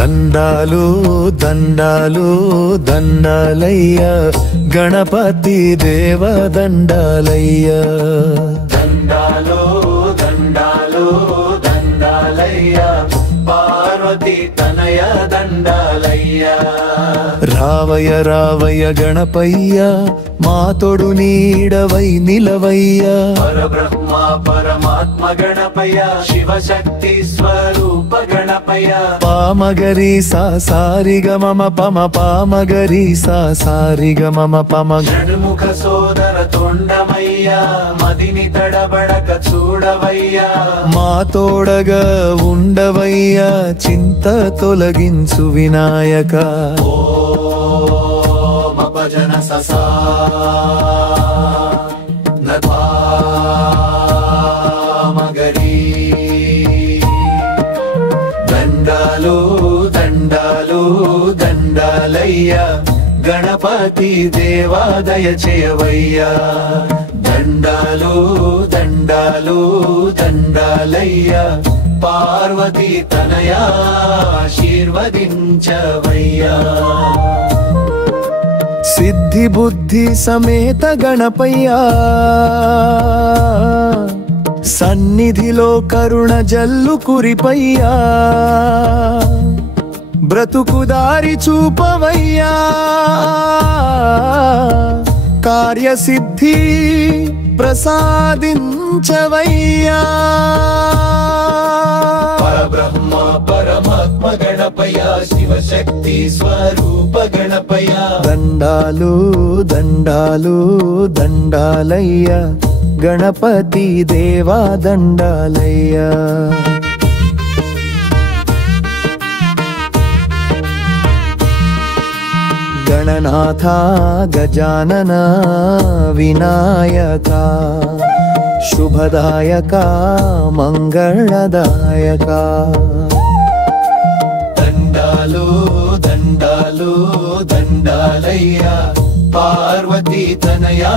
దండాలు దండాలు దండాలయ్యా గణపతి దేవ దండాలయ్యా దండాలు దండాలు దండాలయ్యా పార్వతీ తనయ దండాలయ్యా రావయ్య రావయ్య గణపయ్య మా తోడు నీడవై నిలవయ్యా పరబ్రహ్మ పరమాత్మ గణపయ్య శివశక్తి స్వరూప గణపయ్య పామగరి సారిగ మమ పమ పామగరి సారిగ మమ పమ షణ్ముఖ సోదర తొండమయ్యా మదిని తడబడక చూడవయ్యా మా తోడగా ఉండవయ్యా చింత తొలగించు వినాయక ఓం భజన ససా మగరి దండాలు దండాలు దండాలయ్యా గణపతి దేవా దయ చేయవయ్యా దండాలు దండాలు దండాలయ్యా పార్వతీ తనయా ఆశీర్వదించవయ్యా సిద్ధి బుద్ధి సమేత గణపయ్యా సన్నిధిలో కరుణ జల్లు కురిపయ్యా బ్రతుకుదారి చూపవయ్యా కార్యసిద్ధి ప్రసాదించవయ్యా పరబ్రహ్మ పరమాత్మ గణపయ్య శివశక్తి స్వరూప గణపయ్య దండాలు దండాలు దండాలయ్యా గణపతి దేవా దండాలయ్యా గణనాథ గజానన వినాయక శుభదాయక మంగళదాయక దండాలు దండాలు దండాలయ్యా పార్వతీ తనయా